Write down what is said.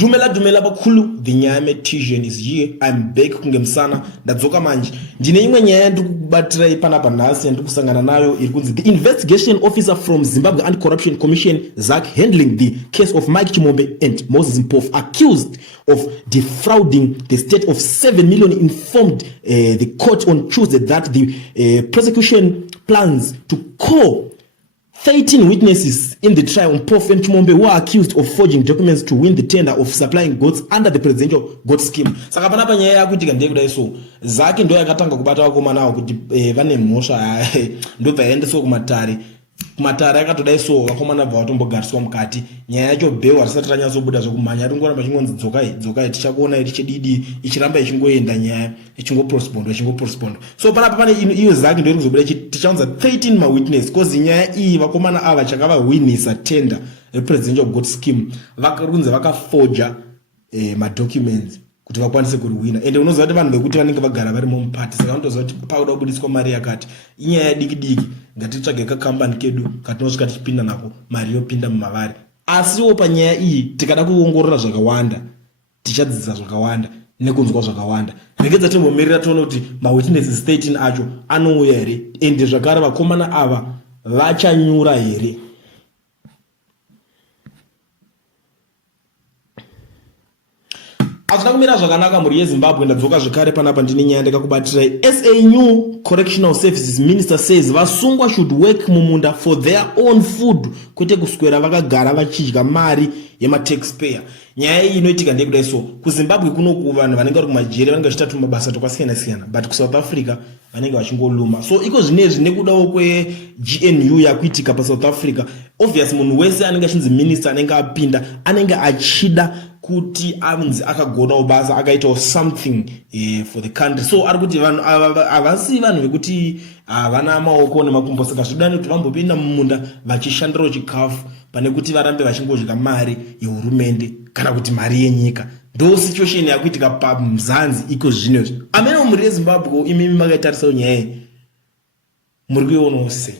Dumela bakulu, the nyame Tijan is here. I'm back kungemsana ndadzoka manje. Ndine imwe nyaya ndikubatira ipanapa nhasi ndikusangana nayo irikunzi the investigation officer from Zimbabwe Anti-Corruption Commission ZAC handling the case of Mike Chimombe and Moses Mpofu accused of defrauding the state of 7 million informed the court on Tuesday that the prosecution plans to call 13 witnesses in the trial on Mpofu and Chimombe who are accused of forging documents to win the tender of supplying goats under the presidential goat scheme. Saka panapa nyaya yakuitika ndekuda iso zake ndo yakatanga kubata vakomana avo kuti vane mhosva ndobva yaendeswa kumatare yakatoda iso vakomana bva vatombogariswa mukati. Nyaya yacho bhewa risati ranyatsobuda zvokumhanya ringoramba chingonzi dzokai tichakuona ichididi ichiramba ichingoenda nyaya ichingoporospondo. So panapa pane iyo zake ndo irikuzobuda tichaunza 13 mawitness cause nyaya iyi vakomana ava chakavahwinisa tender represidential goat scheme vakarunze vakaforja madocuments kuti vakwanise kuriwina ende unoziva kuti vanhu vekuti vanenge vagara vari mumupati saka unotoziva kuti pauda kubudiswa mari yakati inyaya diki ngatitsvage kakambani kedu katinosvika tichipinda nako mari yopinda mumavari. Asiwo panyaya iyi tikada kuongorora zvakawanda tichadzidza zvakawanda nekunzwa zvakawanda regedza timbomirira toona kuti mawitnesses 13 acho anouya here ende zvakare vakomana ava vachanyura here. Azvina kumira zvakanaka mhuri yeZimbabwe. Ndadzoka zvakare panapa ndine nyaya ndakakubatirai. SANU Correctional Services Minister says vasungwa should work mumunda for their own food kwete kuswera vakagara vachidya mari yemataxpayer. Nyaya iyi inoitika ndekuda iso kuZimbabwe kunoku vanhu vanenge vari kumajere vanenge vachita mabasa akasiyana but kuSouth Africa vanenge vachingoluma. So iko zvinezvi nekudawo kweGNU yakuitika paSouth Africa obviously munhu wese anenge achinzi minister anenge apinda anenge achida kuti anzi akagonawo basa akaitawo something for the country. So ari kuti vanhu avasi vanhu vekuti havana maoko nemakumbo saka zvidani kuti vambopinda mumunda vachishandirawo chikafu pane kuti varambe vachingodya mari yehurumende kana kuti mari yenyika. Ndo situation yakuitika pamuzanzi iko zvinezvi. Amene muri yeZimbabwe imimi makaitarisawo nyaya muri kuionawo sei?